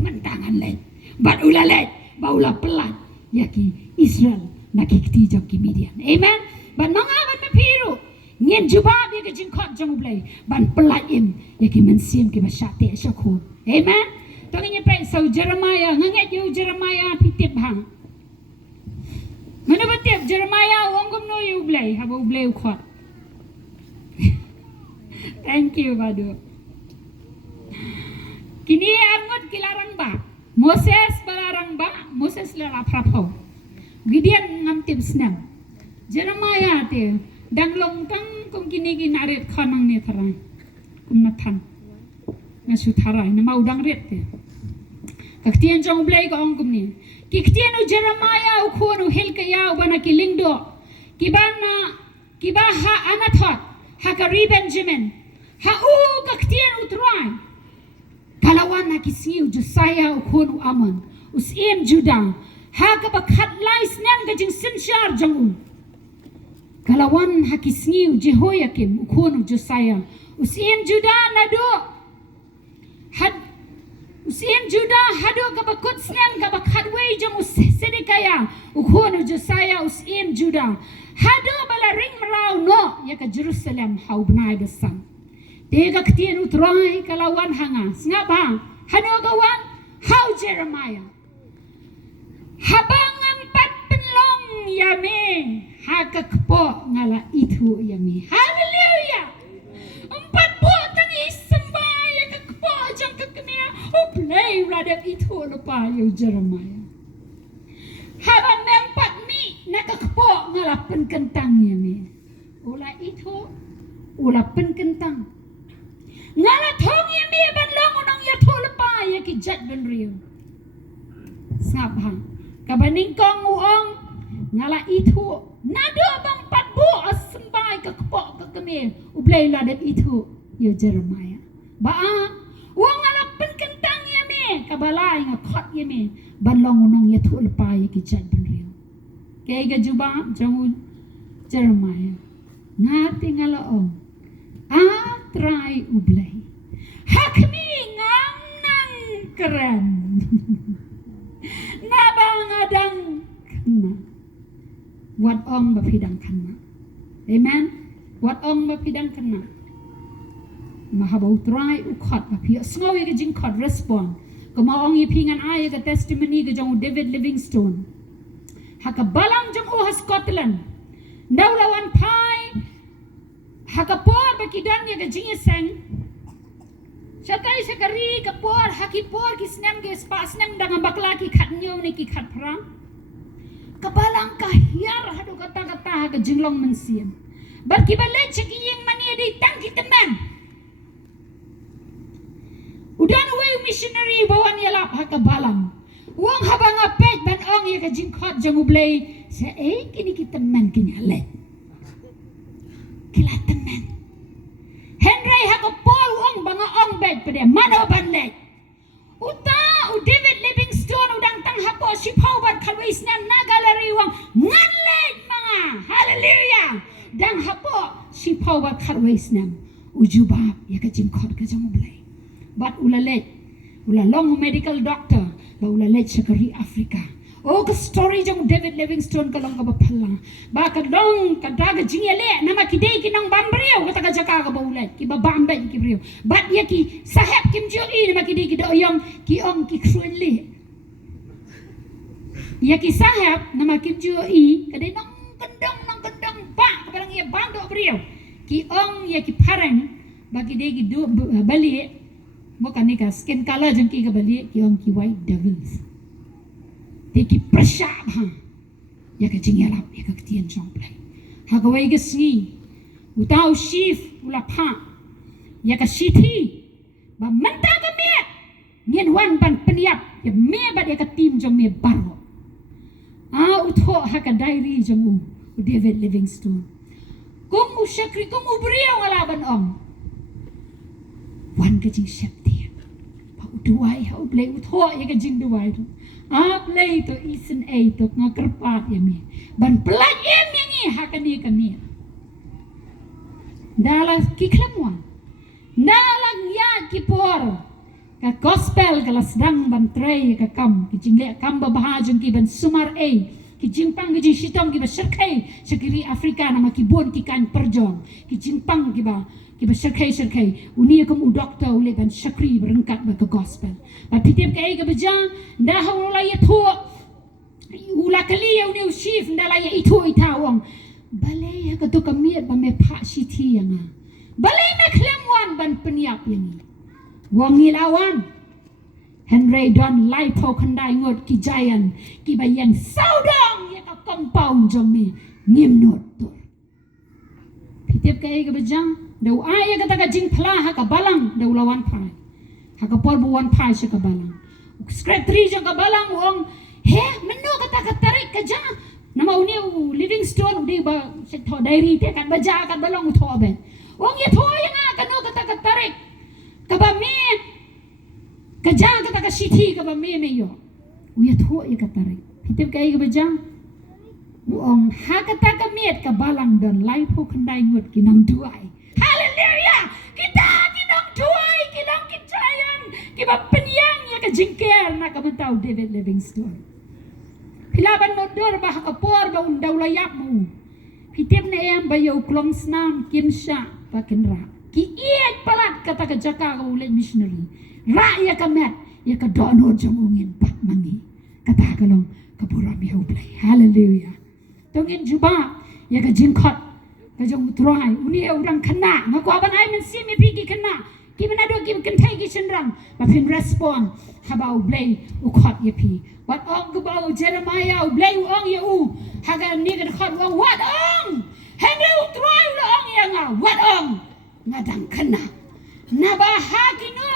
mentangan leh. Bat ulah leh, baulah pelat. Yaki Israel nak kiti jok ki Midian. Amen. Ban mangaban mapiru. Ngien jubab ya ke jingkhot jong blai. Ban pelat im yaki mensim ki masyate syakun. Amen. Tongnya pe sau Jeremaiah nganget yu Jeremaiah pitip hang. Mana betip Jeremaiah wongum no yu blai, haba blai khot. Thank you Badu. Kini arngot kilarang ba. Moses balarang ba. Moses lara prapau. Gideon ngamtip senam. Jeremiah te dang longkang kum kini ginarit khanang ni tharai. Kum nathan. Ngasu tharai na mau dang ret te. Kaktian jong blai ko ong kum ni. Kiktian u Jeremiah u khon u hel ka ya bana kilingdo. Kibaha anathot. Hakari Benjamin. Ha kaktian u trai. Kalawan na kisiu Josiah u khon u Amon. Usim Judah. Hakabakat lais nem gajing sinsyar jong u. Kalawan hakisniu Jehoiakim u khon u Josiah. Usim Judah nado. Usim Judah hado kabakut snem kabakat wei jong u Sedekaya u khon u Josiah usim Judah. Hado bala ring merau no ya ka Jerusalem hau benai besan. Tega ketien utrai kalawan hanga. Ngapa? Hado kawan hau Jeremiah. Habang empat penlong yame haka kepo ngala itu yame. Hallelujah. Empat buah tangi sembah ya ke kepo jang ke kemia. Play radap itu lupa yu Jeremiah. Habang empat mi nak kepo ngala pen kentang yame. Ula itu ula pen kentang. Ngala thong yame ban long unang ya to lupa ya ki jat ben riu. Sabang kabaning kong uong ngala itu nado bang patbu asembay ke kepok ke kemir ublay ladat itu ya Jeremiah baa uong ngala pen kentang ya me kabalay ngakot ya me banlong unang ya tu lepay ki chat benriu kay ga juba jang Jeremiah ngati ngala ong try ublay hakmi ngam nang keren Nabang adang khynnah. Wat ong bapidang khynnah. Amen. Wat ong bapidang khynnah. Mahabau try ukot bapi. Sengawi ke jingkhot respond. Kama ong ipingan ay ke testimony ke jang David Livingstone. Haka balang jang ha Scotland. Naulawan pai. Haka por bakidan ya ke jingiseng. Satai sakari kapor hakipor kisnem ke spasnem dengan bakla ki khatnyo ni ki khat perang kabalang kahyar hadu kata-kata ke jinglong mensiam bar ki balai ceki yang mani di tang ki teman udan way missionary bawan yalap hakabalang wong habang apet ban ong ya ke jingkhot jamu blay sa kini ki teman kinyalet kila teman Henry hakapol wong banga ong bed pada mana banlet. Uta David Livingstone udang tang hapo si paubat kalwis nan nagalari wong nganlet mga. Hallelujah. Dang hapo si paubat kalwis nan ujubab ya ka jingkhot ka jamu blay. Bat ulalet ulalong medical doctor ba ulalet sa kari Africa. Oh ke story jang David Livingstone kalong ka bapala. Ba kadong kadaga jingyale nama kidei kinang bambriyo kata ka jaka ka baulet ki babamba ki briyo. Bat ya ki sahab Kim Jo E nama kidei ki doyong ki ong ki kruenli. Ya ki sahab nama Kim Jo E kadai nong kendong pa kabarang ya bando briyo. Ki ong ya ki parang ba kidei ki do bali mo kanika skin color jang ki ka bali ki ong ki white devils. Teki prasab ha ya ka jingyalap ya ka ktian jongplay ha ka wai gasni utau shif ula pha ya ka shithi ba manta ka me nyen wan ban peniap ya me ba ya ka tim jong me baro utho ha ka diary jong David Livingstone kung usyakri kung ubriyo wala ban om wan ka jing syapti pa uduai ha ublay utho ya ka jing duai tu play to isen to ngakerpat yami ban pelaj yangi hakani kami dalas kiklamwa dalang ya kipor ka gospel ka lasdang ban tray ka kam ki jingle kam ba bahajun ki ban sumar ki jingpang ki jingshitong ki ba syarkai syakiri Afrika nama ki bon ki kan perjong ki jingpang ki ba syarkai uni kam u doktor ule ban syakri berengkat ba ke gospel ba pitip ka ka bejang dah ula ya thu ula kali ya uni usif ndala ya itu itawong balai ka tu kamiet ba me pha siti yang balai me klemwan ban peniap yang wong ilawan Henry Don lai po kandai ngot ki jayan ki bayan saudang ya ka compound jong mi ngim not tur pitip ka ga bejang dau aya kata ka jing phla ha ka balang dau lawan phai ha ka por buwan phai se ka balang secretary jong ka balang wong he menu kata ka tarik ka jang nama uni Livingstone udi ba se tho diary te kan baja kan balang tho ben wong ye tho yang ka no kata ka tarik ka ba me kajang kata ka siti ka ba me yo uya tho ya ka tarik pitip ka ga bejang wong ha kata ka met ka balang don lai pho khandai ngot ki nang duai hallelujah kita kinang duai kinang kijayan ki ba penyang ya ka jingker na ka bentau David Livingstone pilaban no dor ba ka por ba undaw layap mo pitip na em ba yo klong snam kimsha pa kinra ki iet palat kata ka jaka ka ule missionary ra ya ka met ya ka dono jong ungin pat mangi kata ka long ka pura mi hoblay hallelujah tongin juba ya ka jingkhot ka jong utrai uni urang khynnah ngakwa ban ai men si mi pigi khynnah ki manado ki kentai ki chenrang ba pin respond habau blay ukhot ya pi wat ong ka bau Jeremaiah blay ong ya u haga ni ka khot ong wat ong henry utrai ong ya nga wat ong ngadang khynnah na ba ha kino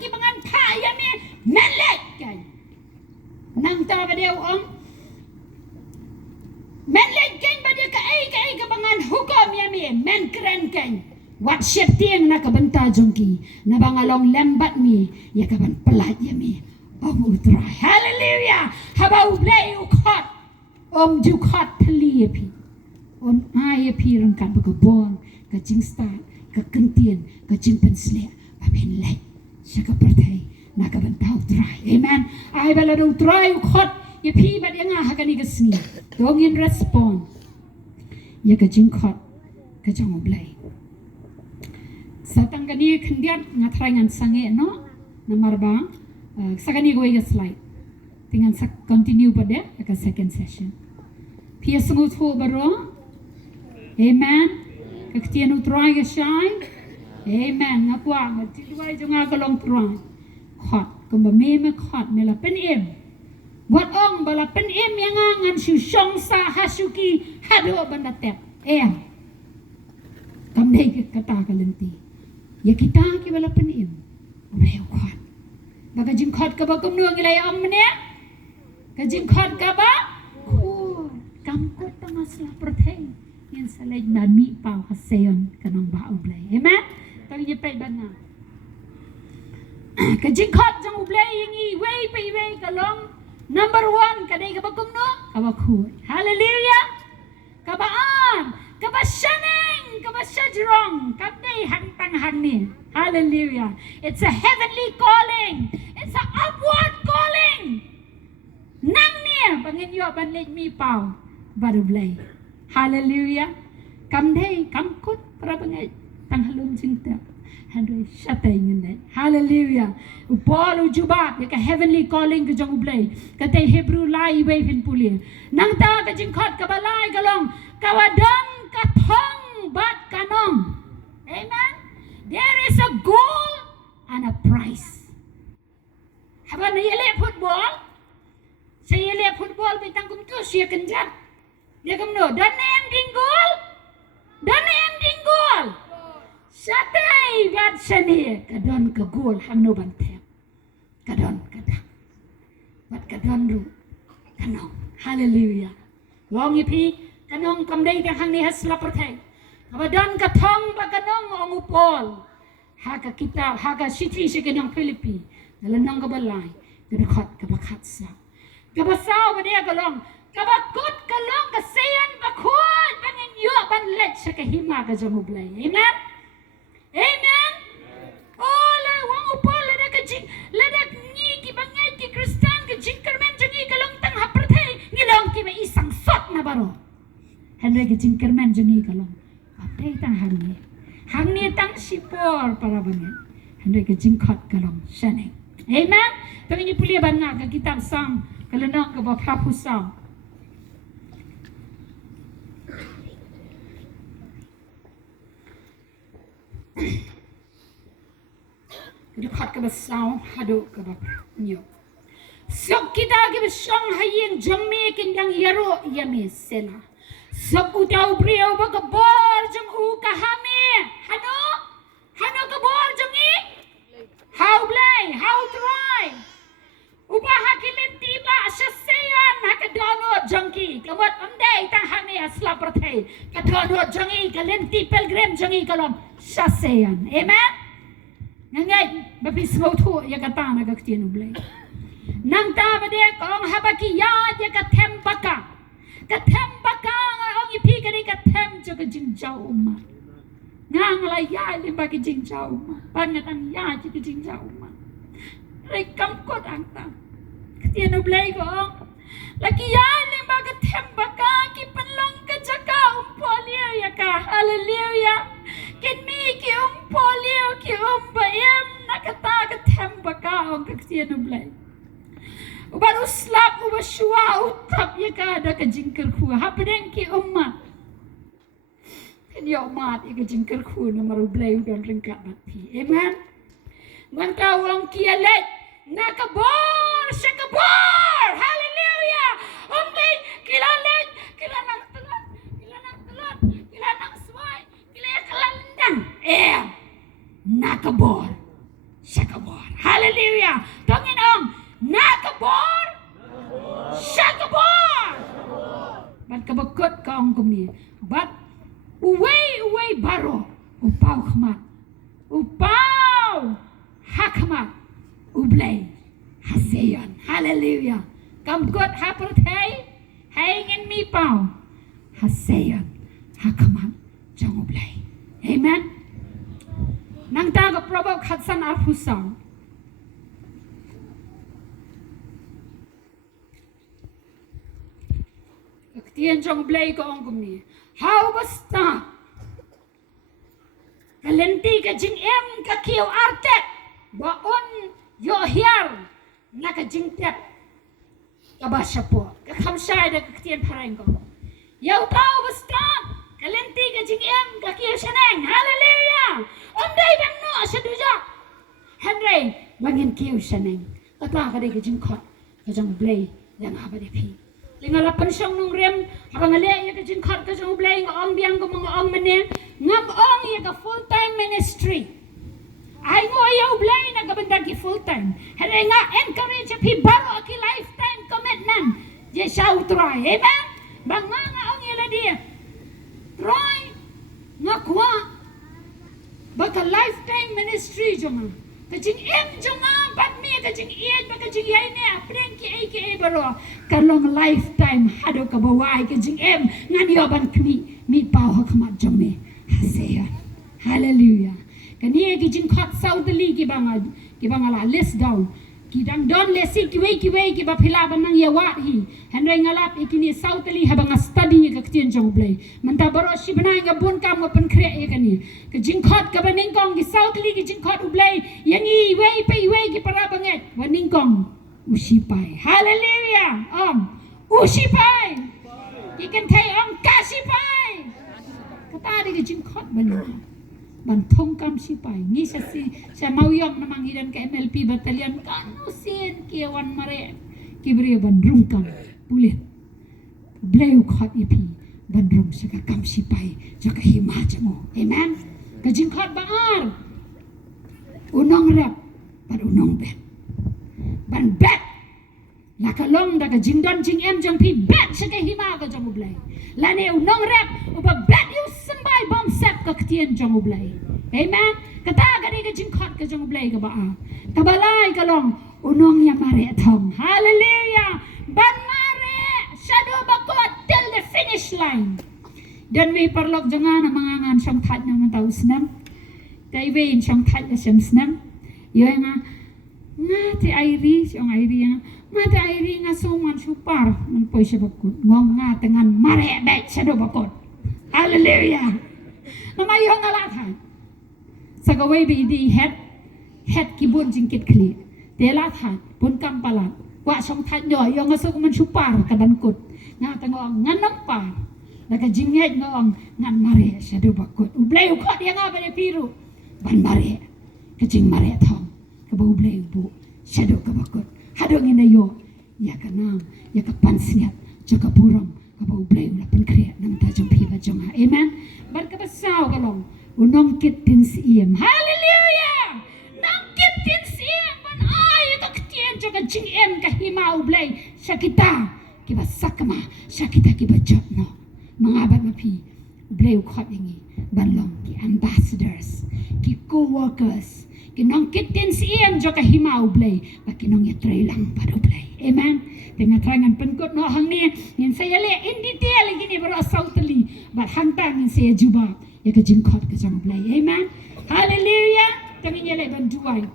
ki bangan pha ya me melek kai nang ta ba deu ong men len ken ba dia ka ai ka bangan hukum ya me men keren ken wat syep tiang na ka benta jongki na bangalong lembat mi ya ka ban pelat ya me om utra hallelujah habau blay ukhot om jukhot thali pi om ai pi rangkat ba ka bon ka jingsta ka kentien ka jimpen sle ba ben lek syaka pertai na ka benta utra amen ai bala utra ukhot ya pi ba dia nga hakani ka sni dongin respond ya ka jingkhot ka jong blay satang kani khendiat ngatrangan sange no nomor ba sakani go ya slide tingan sak continue pada ka second session pia sungu thu baro amen ka ktian utrai ga shai amen ngakwa ngati duai jonga ka long trai khot ko ba me khot me la pen em wat ong bala pen em yang ngan shu shong sa hasuki hado banda tep kam dei kata ka lenti ya kita ki bala pen em ulai khot baga jingkhot ka ba kum nuang ilai ong mene ka jingkhot ka ba kam ko tanga sla perthei yen salai dan mi pau haseon kanang ba ulai amen tang ye pai bana ka jingkhot jang ulai yangi wei pai wei ka long number 1 kadai ka ba kum no ka ba khu hallelujah ka ba an ka ba shaneng ka ba shajrong ka dei hang tang hang ni hallelujah it's a heavenly calling it's a upward calling nang ni bangin yo ban lek mi pau baru blai hallelujah kam dei kam kut pra bangai tang halun cinta handoi shatai ngin hallelujah upol ujubat ya ka heavenly calling ke jong blai ka te hebrew lai we pin pulia nang ta ka jingkhot ka balai ka long ka wadon ka thong bat kanong amen there is a goal and a prize haba na yele football sa yele football bitang kum tu sia kenjat dia kum no dan ending goal satai bat sani kadon ka goal hang no ban thep kadon kada bat kadon ru kanong hallelujah wong ipi kanong kam dei ta hang ni hasla perthai abadon ka thong ba kanong ong upol ha ka kita ha ka city se kanong Philippi dalanong ka balai ka khot ka bakhat sa ka basaw ba dia ka long ka bakut ka long ka sayan ba khot bangin yo ban let sa ka hima ka jamublay amen amen oh la wong upol la ka jing Henry ke jingkerman jengi kalong. Apa tang hang ni tang sipor para banget. Henry ke jingkhot kalong shaneng. Amen. Tang ni pulia banyak ke kitab Sam kelenong ke bapa pusam. Jingkhot ke besau hadu ke bapa nyo. Sok kita ke besong hayeng jome kendang yaro yame sela. Sok utau brio ba ke bor jeng u kahame. Hano ke bor jengi. How blay, how try. Ubah hakilin tiba sasayan hak download jengki. Kawat amdai tang hame asla pertai. Ka download jengi kalenti pilgrim jengi kalom sasayan. Amen. Ngangai bapi semautu ya kata na kaktian ublay. Nang ta bade kong habaki ya je ka thembaka ong ipi kani ka them jo ka jingjau ma ngang la ya le ba ki jingjau ma pangat ang ya je ka jingjau ma re kam ko ang ta ktian ublay ko laki ya le ba ka thembaka ki panlong ka jaka polio ya ka hallelujah kin mi ki polio ki ba em nakata ka thembaka ong ktian ublay Ubar uslap ubar shua utap ya kada ka jingkar ku hapdeng ki umma kan ya umat ka jingkar ku na marublay udon ringkat batpi amen man kawang kialet nakabor sakabor hallelujah umday kilalet kilanang telat kilanang swai kilalandang nakabor sakabor hallelujah tongin nakabor sakabor bat kabakot ka ang kumni bat uway baro upaw khmat upaw hakmat ublay hasayon hallelujah kamkot haperthay haingin mi paw hasayon hakmat jang ublay amen nang taga probab khatsan arhusang Ktian jong blay ko ang kumni. How basta? Kalenti ka jing em ka kiyo artet. Baon yo hiar na ka jing tep. Kabasya po. Kakamsay na ktian parayin ko. Yaw tao basta? Kalenti ka jing em ka kiyo saneng. Hallelujah! Umday bang no sa dujak. Henry, bangin kiyo saneng. Kata ka di ka jing kot. Ka jong blay. Yang abadi pi. Lingal pensong nung rem abang ale ya ka jingkhot ka jong blay ngong biang ko mga ong mene ngam ong ya ka full time ministry ay mo ya blay na gabandag ki full time hare nga encourage pi baro ki lifetime commitment je shall try amen bang nga ong ya dia try nga kwa baka lifetime ministry jong kajing em jong bat mi kajing iet baka jing yai ne apren ki ai baro kalong lifetime hado ka bawai kajing em ngani oban kmi mi pau hakmat jome haseya hallelujah kani ki jing khot saudli ki bangala list down ki dang don lesi ki wei ki ba phila banang ya wa hi henry ngalap ikini saudli habang study ka ktien jong blay manta baro si banai nga bun kam open kre e kani ka jing khot ka baning kong ki saudli ki jing khot ublay yangi wei ki para banget waning kong usipai hallelujah usipai ikan thai kasipai kata di jing khot baning ban thong kam sipai ni sa mauyok namang hidan ka MLP battalion kanu sin kiawan mare kibre ban rungkam pulit bleu khot ipi ban rung sa kam sipai jaka hima jamo amen ka jing khot baar unong rap ban unong bet ban bet la ka long da ka jing don jing em jang pi bet sa ka hima ka jamo blay la ne unong rap uba bet you sambai bom sep ka ktien jang ublay amen kata ka ni ka jing khot ka jang ublay ka ba kabalay ka long unong ya mare thong hallelujah ban mare shadow bakot till the finish line dan we parlok jangan mga ngan siyang that ng tao snam tay we siyang that na siyang snam yo nga ti Iri siyang Iri nga ti Iri nga so man super man po siya bakot ngong nga tengan mare bet shadow bakot Hallelujah. Nama yang Allah thai. Sagawai be di head kibun jingkit kli. Tela thai pun kampalat. Wa song thai yo yang ngasuk man supar kadan kut. Nga tangong nganam par. Laka jinghet ngong ngan mare syadu bakut. Ublay ukot yang apa dia piru. Ban mare. Kecing mare thong. Kaba ublay bu. Syadu kabakut. Hadong ina yo. Ya kanam. Ya kapansiat. Jaga burong. Kaba ublay ulapan kriya. Nam tajong piba jong ha. Amen. Bar kabasaw kalong. Unong kit tin siem. Hallelujah. Nong kit tin siem. Ban ay. Ito ketien jaga jing em kahima ublay. Syakita. Kiba sakama. Syakita kiba jotno. Mga abat mapi, ublay ukot ingi, banlong ki ambassadors, ki co-workers, ki nong kitin siem jo kahima ublay, baki nong yatray lang pada ublay. Amen. Dengan terangan pengkut no hang ni, ngin saya le in detail lagi ni baru asal teli, bat hang tang ngin saya jubah, ya ke jingkhot ke jang ublay. Amen. Hallelujah. Tengin ya le banduai.